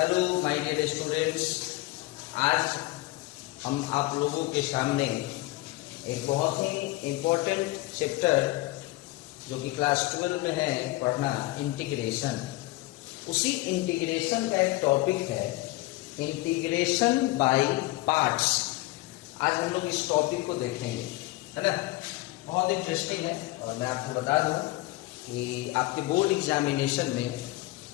Hello my dear students, आज हम आप लोगों के सामने एक बहुत ही इम्पोर्टेंट चैप्टर जो कि क्लास 12 में है पढ़ना, इंटीग्रेशन। उसी इंटीग्रेशन का एक टॉपिक है इंटीग्रेशन बाय पार्ट्स। आज हम लोग इस टॉपिक को देखेंगे, है ना। बहुत इंटरेस्टिंग है और मैं आपको बता दूं कि आपके बोर्ड एग्जामिनेशन में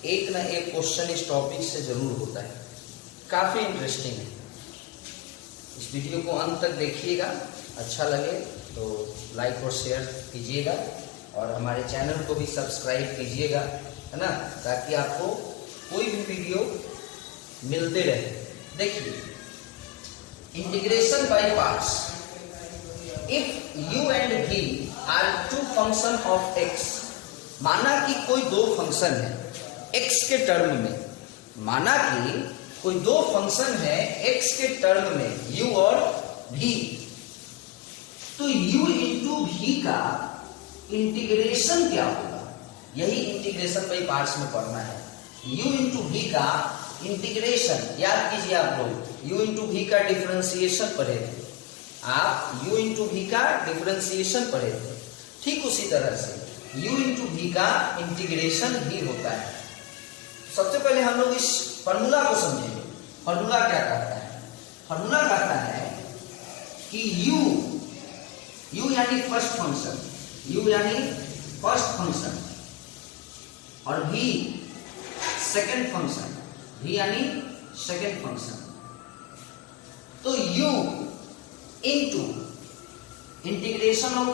एक ना एक क्वेश्चन इस टॉपिक से जरूर होता है। काफी इंटरेस्टिंग है। इस वीडियो को अंत तक देखिएगा, अच्छा लगे तो लाइक और शेयर कीजिएगा और हमारे चैनल को भी सब्सक्राइब कीजिएगा, है ना, ताकि आपको कोई भी वीडियो मिलते रहे। देखिए, integration by parts. If u and v are two function of x, माना कि कोई दो फंक्शन है x के टर्म में, माना कि कोई दो फंक्शन है x के टर्म में u और v, तो u इंटू v का इंटीग्रेशन क्या होगा? यही इंटीग्रेशन बाय पार्ट्स में पढ़ना है। u इंटू v का इंटीग्रेशन याद कीजिए। आप लोग u इंटू v का डिफरेंशिएशन पढ़े थे, आप u इंटू v का डिफरेंशिएशन पढ़े थे। ठीक उसी तरह से u इंटू v का इंटीग्रेशन भी होता है। सबसे पहले हम लोग इस फॉर्मूला को समझेंगे। फॉर्मूला क्या कहता है? फॉर्मूला कहता है कि u यानी फर्स्ट फंक्शन, u यानी फर्स्ट फंक्शन और v सेकंड फंक्शन, v यानी सेकंड फंक्शन। तो u into integration of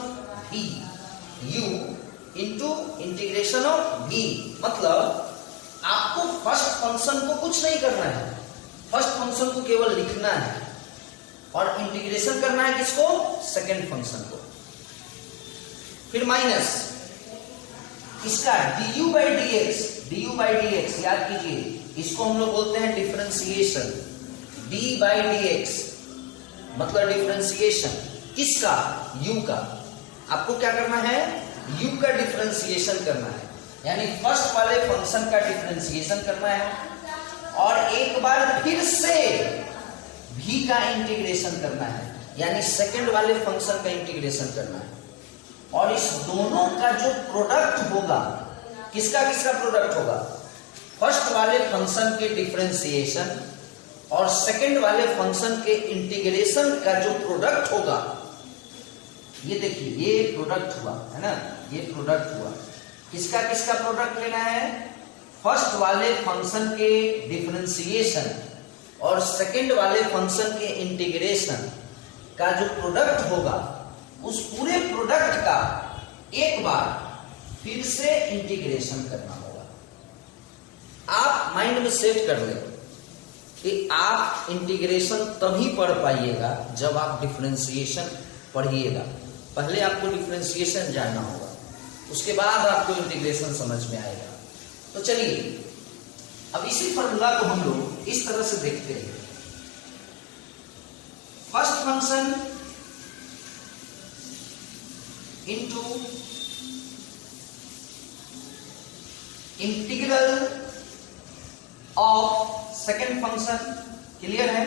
v, u into integration of v, मतलब आपको फर्स्ट फंक्शन को कुछ नहीं करना है, फर्स्ट फंक्शन को केवल लिखना है और इंटीग्रेशन करना है किसको? सेकंड फंक्शन को। फिर माइनस इसका du by dx, याद कीजिए, इसको हम लोग बोलते हैं डिफरेंशिएशन। d by dx मतलब डिफरेंशिएशन किसका? u का। आपको क्या करना है? u का डिफरेंशिएशन करना है, यानी फर्स्ट वाले फंक्शन का डिफरेंशिएशन करना है और एक बार फिर से v का इंटीग्रेशन करना है, यानी सेकंड वाले फंक्शन का इंटीग्रेशन करना है। और इस दोनों का जो प्रोडक्ट होगा, किसका किसका प्रोडक्ट होगा? फर्स्ट वाले फंक्शन के डिफरेंशिएशन और सेकंड वाले फंक्शन के इंटीग्रेशन का जो प्रोडक्ट होगा, ये देखिए, ये प्रोडक्ट हुआ, है ना, ये प्रोडक्ट हुआ। किसका किसका प्रोडक्ट लेना है? फर्स्ट वाले फंक्शन के डिफरेंशिएशन और सेकंड वाले फंक्शन के इंटीग्रेशन का जो प्रोडक्ट होगा, उस पूरे प्रोडक्ट का एक बार फिर से इंटीग्रेशन करना होगा। आप माइंड में सेट कर लें कि आप इंटीग्रेशन तभी पढ़ पाइएगा जब आप डिफरेंशिएशन पढ़िएगा। पहले आपको डिफरेंशिएशन जानना होगा, उसके बाद आपको इंटीग्रेशन समझ में आएगा। तो चलिए, अब इसी फॉर्मूला को हम लोग इस तरह से देखते हैं। First function into integral of second function. Clear है?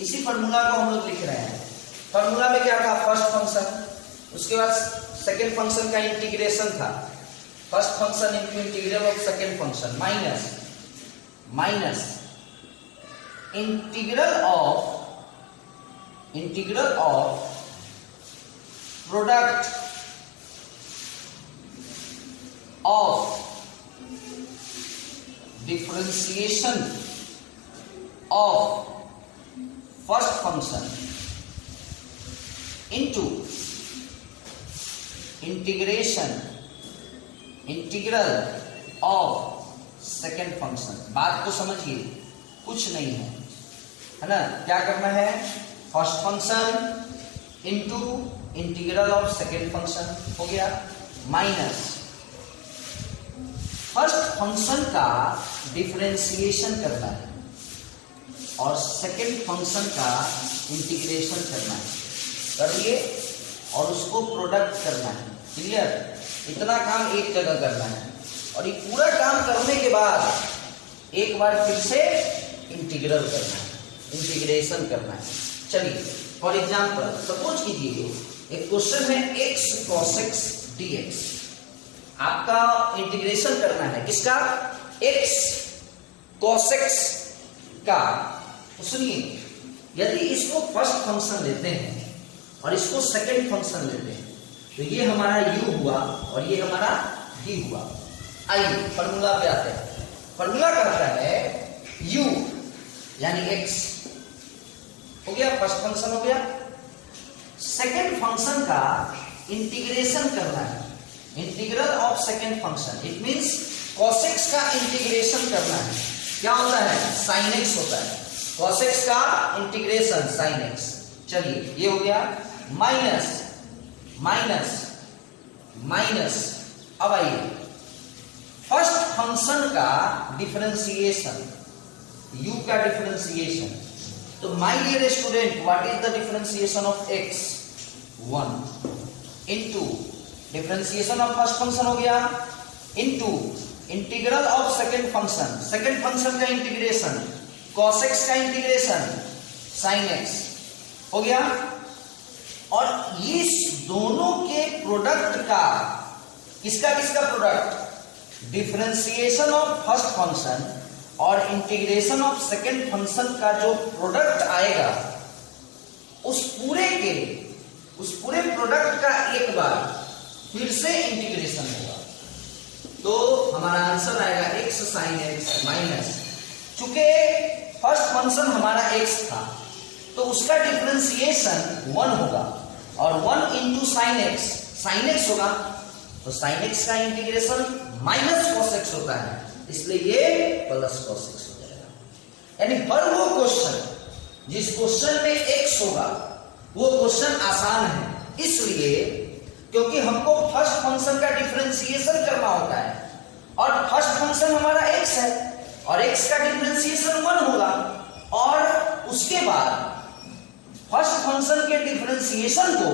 इसी फॉर्मूला को हम लोग लिख रहे हैं। फॉर्मूला में क्या था? फर्स्ट फंक्शन, उसके बाद सेकेंड फंक्शन का इंटीग्रेशन था, first function into integral of second function minus integral of product of differentiation of first function into integral of second function. बात को समझिए, कुछ नहीं है ना। क्या करना है? First function into integral of second function हो गया, माइनस फर्स्ट फंक्शन का डिफरेंशिएशन करना है और सेकेंड फंक्शन का इंटीग्रेशन करना है। करिए और उसको प्रोडक्ट करना है। क्लियर? इतना काम एक जगह करना है और ये पूरा काम करने के बाद एक बार फिर से इंटीग्रल करना है, इंटीग्रेशन करना है। चलिए फॉर एग्जाम्पल सपोज कीजिए एक क्वेश्चन है x cos x dx, आपका इंटीग्रेशन करना है किसका, x cos x का। तो सुनिए, यदि इसको फर्स्ट फंक्शन लेते हैं और इसको सेकंड फंक्शन लेते हैं तो ये हमारा u हुआ और ये हमारा v हुआ। आइए फॉर्मूला पे आते हैं। फॉर्मूला कहता है u यानी x हो गया, फर्स्ट फंक्शन हो गया। सेकंड फंक्शन का इंटीग्रेशन करना है, integral of second function, it means cos x का इंटीग्रेशन करना है। क्या होता है, sin x होता है। cos x का इंटीग्रेशन sin x। चलिए ये हो गया माइनस माइनस माइनस। अब आइए फर्स्ट फंक्शन का डिफरेंशिएशन, u का डिफरेंशिएशन। तो my dear student, what is the differentiation of x, 1 into differentiation of first function हो गया into integral of second function, second function का इंटीग्रेशन, cos x का integration sin x हो गया। और इस दोनों के प्रोडक्ट का, किसका किसका product, differentiation of first function और इंटीग्रेशन ऑफ सेकंड फंक्शन का जो प्रोडक्ट आएगा उस पूरे प्रोडक्ट का एक बार फिर से इंटीग्रेशन होगा। तो हमारा आंसर आएगा x sin x माइनस, चूंकि फर्स्ट फंक्शन हमारा x था तो उसका डिफरेंशिएशन 1 होगा और 1 इंटू sin x होगा, तो sin x का इंटीग्रेशन माइनस cos x होता है, इसलिए ये प्लस cos x हो जाएगा। यानी हर वो क्वेश्चन जिस क्वेश्चन में x होगा वो क्वेश्चन आसान है, इसलिए क्योंकि हमको फर्स्ट फंक्शन का डिफरेंशिएशन करना होता है और फर्स्ट फंक्शन हमारा x है और x का डिफरेंशिएशन 1 होगा और उसके बाद फर्स्ट फंक्शन के डिफरेंशिएशन को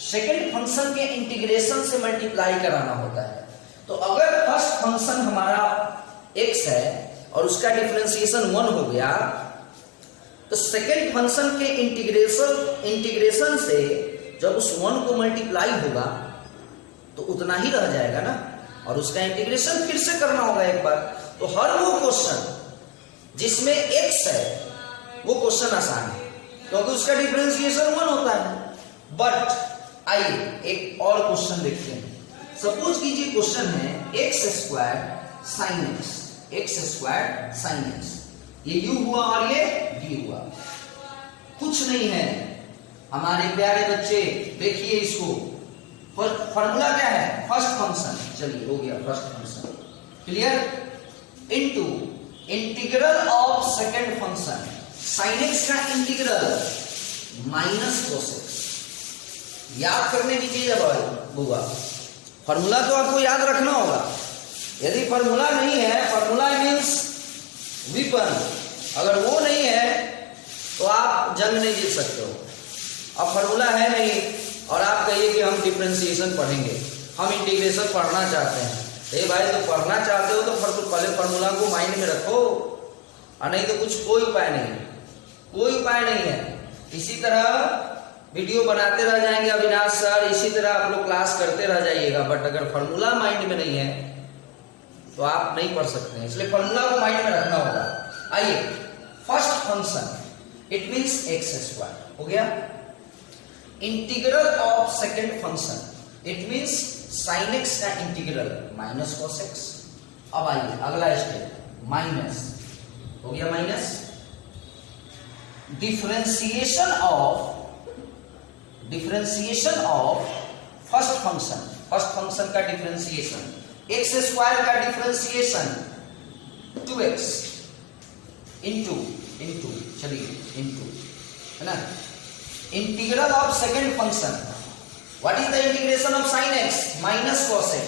सेकंड फंक्शन के इंटीग्रेशन से मल्टीप्लाई कराना होता है। तो अगर फर्स्ट फंक्शन हमारा x है और उसका डिफरेंशिएशन 1 हो गया तो सेकंड फंक्शन के इंटीग्रेशन से जब उस 1 को मल्टीप्लाई होगा तो उतना ही रह जाएगा ना, और उसका इंटीग्रेशन फिर से करना होगा एक बार। तो हर वो क्वेश्चन जिसमें x है वो क्वेश्चन आसान है क्योंकि उसका डिफरेंशिएशन 1 होता है। बट आइए एक और क्वेश्चन देखते हैं। सपोज कीजिए क्वेश्चन है x स्क्वायर साइन एक्स, ये u हुआ और ये v हुआ। कुछ नहीं है हमारे प्यारे बच्चे, देखिए इसको, फॉर्मूला क्या है, फर्स्ट फंक्शन। चलिए हो गया first function, clear, into integral of second function sin x का इंटीग्रल माइनस cos x। याद करने की चीज है बुआ, फॉर्मूला तो आपको याद रखना होगा। यदि फॉर्मूला नहीं है, फॉर्मूला मीन्स विपन, अगर वो नहीं है तो आप जंग नहीं जीत सकते हो। अब फॉर्मूला है नहीं और आप कहिए कि हम डिफरेंशिएशन पढ़ेंगे, हम इंटीग्रेशन पढ़ना चाहते हैं, ए भाई तो पढ़ना चाहते हो तो पहले फॉर्मूला को माइंड में रखो, और नहीं तो कुछ कोई उपाय नहीं है। इसी तरह वीडियो बनाते रह जाएंगे अविनाश सर, इसी तरह आप लोग क्लास करते रह जाइएगा, बट अगर फॉर्मूला माइंड में नहीं है तो आप नहीं पढ़ सकते हैं, इसलिए फॉर्मूला को माइंड में रखना होगा। आइए first function it means x square हो गया, integral of second function it means sin x का इंटीग्रल माइनस cos x। अब आइए अगला स्टेप, माइनस हो गया, minus differentiation of first function का डिफरेंशिएशन, x स्क्वायर का डिफरेंशिएशन 2x इंटू चलिए इंटू है ना, integral of second function, what is the integration of sin x minus cos x।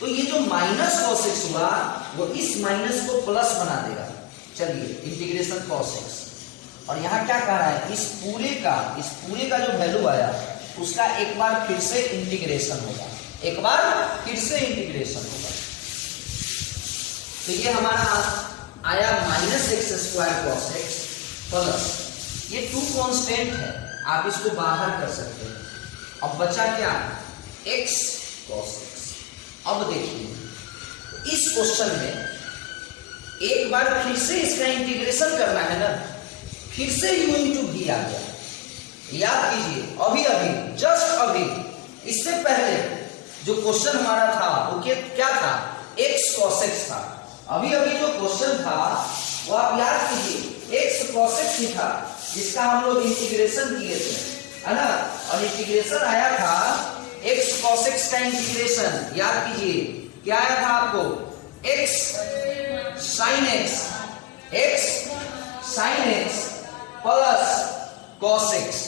तो ये जो माइनस cos x हुआ वो इस माइनस को प्लस बना देगा। चलिए इंटीग्रेशन cos x, और यहाँ क्या कह रहा है, इस पूरे का जो वैल्यू आया उसका एक बार फिर से इंटीग्रेशन होगा, एक बार फिर से इंटीग्रेशन होगा। तो ये हमारा आया minus x square cos x plus ये 2 कांस्टेंट है, आप इसको बाहर कर सकते हैं। अब बचा क्या, x cos x। अब देखिए इस क्वेश्चन में एक बार फिर से इसका इंटीग्रेशन करना है ना, फिर से u इंटू भी आ गया। याद कीजिए अभी जस्ट अभी इससे पहले जो क्वेश्चन हमारा था वो क्या था, x cos x था। अभी जो क्वेश्चन था वो आप याद कीजिए x cos x ही था, जिसका हम लोग इंटीग्रेशन किए थे, है ना। और इंटीग्रेशन आया था x cos x का इंटीग्रेशन, याद कीजिए क्या आया था आपको, x sin x plus cos x।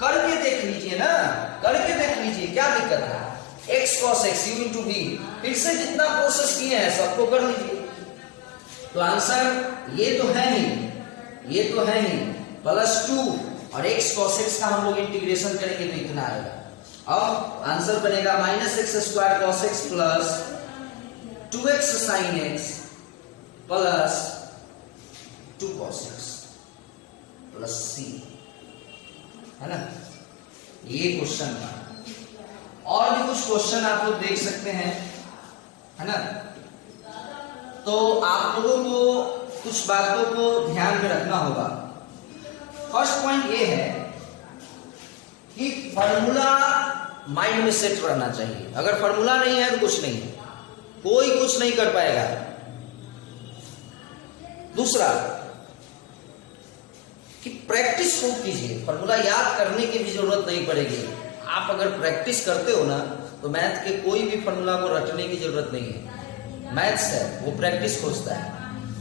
करके देख लीजिए ना, करके देख लीजिए क्या दिक्कत है, x cos x u into v। फिर से जितना प्रोसेस किए हैं सबको कर लीजिए। तो आंसर ये तो है ही प्लस 2 और x cos x का हम लोग इंटीग्रेशन करेंगे तो इतना आएगा। अब आंसर बनेगा minus x square cos x plus 2x sin x plus 2 cos x plus c, है ना। ये क्वेश्चन था। और भी कुछ क्वेश्चन आप लोग देख सकते हैं, है ना। तो आप लोगों को कुछ बातों को ध्यान में रखना होगा। फर्स्ट पॉइंट ये है कि फॉर्मूला माइंड में सेट रहना चाहिए। अगर फॉर्मूला नहीं है तो कुछ नहीं है, कोई कुछ नहीं कर पाएगा। दूसरा कि प्रैक्टिस खूब कीजिए, फॉर्मूला याद करने की भी जरूरत नहीं पड़ेगी। आप अगर प्रैक्टिस करते हो ना तो मैथ के कोई भी फॉर्मूला को रटने की जरूरत नहीं है। मैथ्स है वो प्रैक्टिस खोजता है।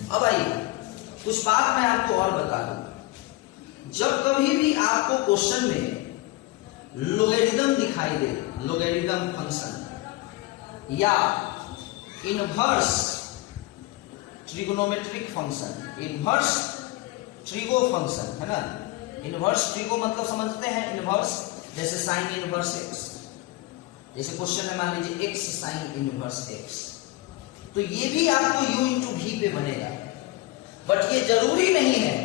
अब आइए कुछ बात मैं आपको और बता दूं। जब कभी भी आपको क्वेश्चन में लोगरिथम दिखाई दे, लोगरिथम फंक्शन या inverse trigonometric function, inverse trigo function, है ना। इनवर्स ट्रिगो मतलब समझते हैं, इनवर्स जैसे साइन इनवर्स एक्स, जैसे क्वेश्चन में मान लीजिए एक्स साइन इनवर्स एक्स, तो ये भी आपको u इंटू भी पे बनेगा। बट ये जरूरी नहीं है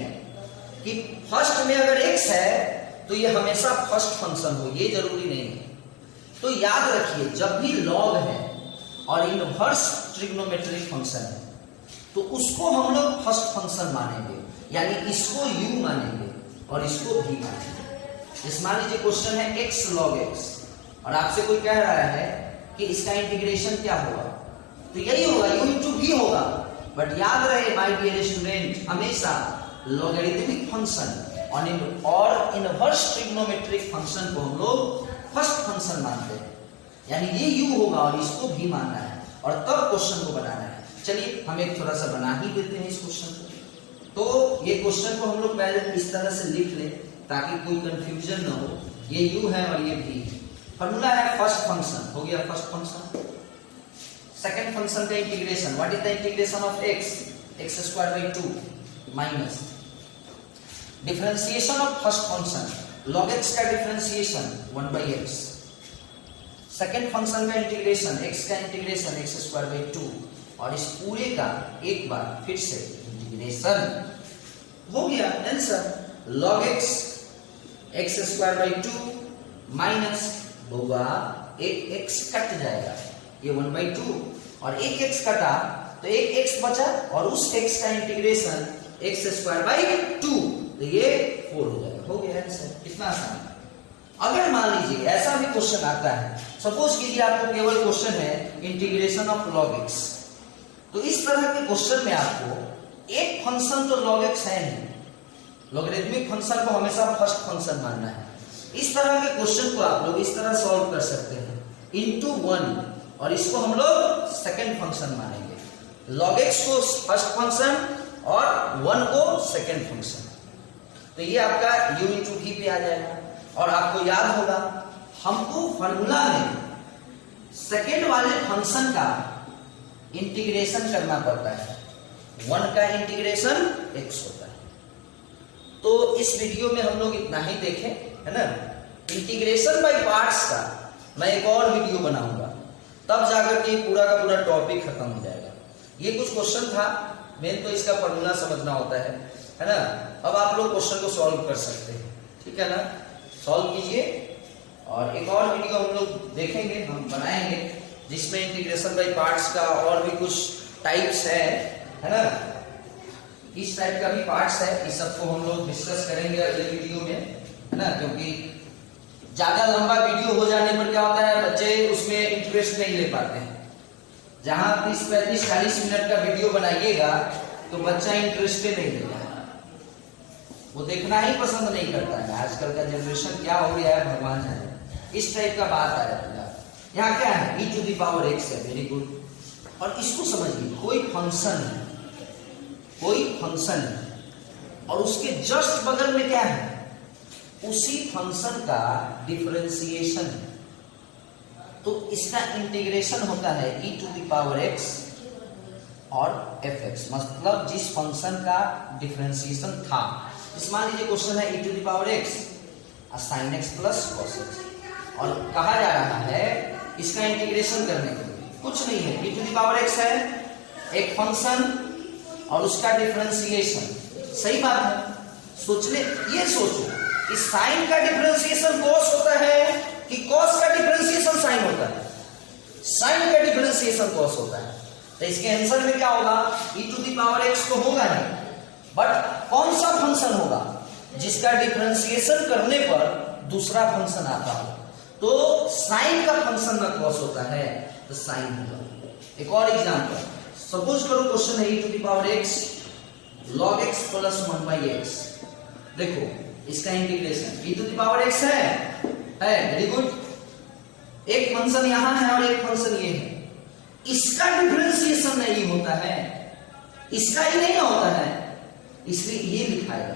कि फर्स्ट में अगर x है तो ये हमेशा फर्स्ट फंक्शन हो, ये जरूरी नहीं है। तो याद रखिए जब भी लॉग है और इनवर्स ट्रिग्नोमेट्रिक फंक्शन है तो उसको हम लोग फर्स्ट फंक्शन मानेंगे, यानी इसको u मानेंगे और इसको भी मानेंगे। जैसे मान लीजिए क्वेश्चन है x log x और आपसे कोई कह रहा है कि इसका इंटीग्रेशन क्या होगा, तो यही होगा u इंटू भी होगा। बट याद रहे माय डियर स्टूडेंट, हमेशा लॉगरिथमिक फंक्शन और इनवर्स ट्रिग्नोमेट्रिक फंक्शन को हम लोग फर्स्ट फंक्शन मानते हैं, यानी ये u होगा और इसको भी मानना है और तब क्वेश्चन को बनाना है। चलिए हम एक थोड़ा सा बना ही देते हैं इस क्वेश्चन को। तो ये क्वेश्चन को हम लोग पहले इस तरह से लिख लें ताकि कोई कंफ्यूजन ना हो। ये u है और ये v है। फॉर्मूला है फर्स्ट फंक्शन, हो गया फर्स्ट फंक्शन। सेकंड फंक्शन का integration, what is the integration of x square by 2 minus differentiation of first function, log x का differentiation 1 by x। Second function का इंटीग्रेशन, x का integration x square by 2 और इस पूरे का एक बार फिर से इंटीग्रेशन। हो गया answer, log x square by 2 minus होगा एक x कट जाएगा, ये 1 बाई 2 और एक x कटा तो एक x बचा और उस x का इंटीग्रेशन x स्क्वायर बाई 2 तो ये 4 हो जाएगा। हो गया आंसर, कितना आसान। अगर मान लीजिए ऐसा भी क्वेश्चन आता है, सपोज कीजिए आपको केवल क्वेश्चन है इंटीग्रेशन ऑफ log x, तो इस तरह के क्वेश्चन में आपको एक फंक्शन तो log x है नहीं, लॉगरिथमिक फंक्शन को हमेशा फर्स्ट फंक्शन मानना है। इस तरह के क्वेश्चन को आप लोग इस तरह सॉल्व कर सकते हैं, इनटू 1 और इसको हम लोग सेकंड फंक्शन मानेंगे। log x को फर्स्ट फंक्शन और 1 को सेकंड फंक्शन, तो ये आपका u इंटू v पे आ जाएगा। और आपको याद होगा हमको फॉर्मूला में सेकंड वाले फंक्शन का इंटीग्रेशन करना पड़ता है, 1 का इंटीग्रेशन x होता है। तो इस वीडियो में हम लोग इतना ही देखें, है ना। इंटीग्रेशन बाय पार्ट्स का मैं एक और वीडियो बनाऊंगा, तब जाकर के पूरा का पूरा टॉपिक खत्म हो जाएगा। ये कुछ क्वेश्चन था मेन तो इसका फॉर्मूला समझना होता है ना। अब आप लोग क्वेश्चन को सॉल्व कर सकते हैं, ठीक है ना, सॉल्व कीजिए। और एक और वीडियो हम लोग देखेंगे, हम बनाएंगे, जिसमें इंटीग्रेशन बाय पार्ट्स का और भी कुछ टाइप्स है ना, इस टाइप का भी पार्ट्स है, इस सबको हम लोग डिस्कस करेंगे अगले वीडियो में, है ना। क्योंकि ज्यादा लंबा वीडियो हो जाने पर क्या होता है, बच्चे उसमें इंटरेस्ट नहीं ले पाते हैं। जहां 30, 35, 40 मिनट का वीडियो बनाइएगा तो बच्चा इंटरेस्टेड नहीं लेगा, वो देखना ही पसंद नहीं करता है। आजकल का जनरेशन क्या हो गया है भगवान जाने। इस टाइप का बात आ जाता है। यहाँ क्या है, e to the power x है, वेरी गुड। और इसको समझिए, कोई फंक्शन है, कोई फंक्शन है और उसके जस्ट बगल में क्या है, उसी फंक्शन का डिफरेंशिएशन है, तो इसका इंटीग्रेशन होता है e to the power x और fx, मतलब जिस फंक्शन का डिफरेंशिएशन था। इस मान लीजिए क्वेश्चन है e to the power x sin x plus cos x, और कहा जा रहा है इसका इंटीग्रेशन करने के लिए कुछ नहीं है, e to the power x है एक फंक्शन और उसका डिफरेंशिएशन। सही बात है, सोचने ये सोचो कि साइन का डिफरेंशिएशन cos होता है कि cos का डिफरेंशिएशन साइन होता है, साइन का डिफरेंशिएशन cos होता है। तो इसके आंसर में क्या होगा, e to the power x तो होगा नहीं, बट कौन सा फंक्शन होगा जिसका डिफरेंशिएशन करने पर दूसरा फंक्शन आता हो। तो साइन का फंक्शन में cos होता है तो साइन होगा। एक और एग्जांपल, सपोज करो क्वेश्चन है e to the power x log x plus 1/x। देखो इसका integration e to the power x है, वेरी गुड। एक फंक्शन यहां है और एक फंक्शन ये है, इसका डिफरेंशिएशन नहीं होता है, इसका ही नहीं होता है, इसलिए ये लिखाएगा।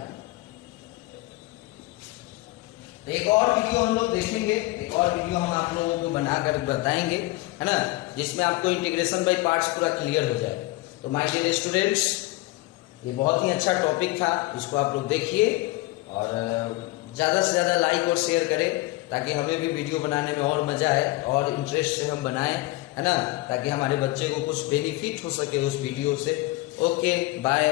तो एक और वीडियो हम लोग देखेंगे, एक और वीडियो हम आप लोगों को बनाकर बताएंगे, है ना, जिसमें आपको इंटीग्रेशन बाय पार्ट्स पूरा क्लियर हो जाए। तो माय डियर स्टूडेंट्स, ये बहुत ही अच्छा टॉपिक था, इसको आप लोग देखिए और ज़्यादा से ज़्यादा लाइक और शेयर करें, ताकि हमें भी वीडियो बनाने में और मज़ा आए और इंटरेस्ट से हम बनाएं, है ना, ताकि हमारे बच्चे को कुछ बेनिफिट हो सके उस वीडियो से। Okay, bye.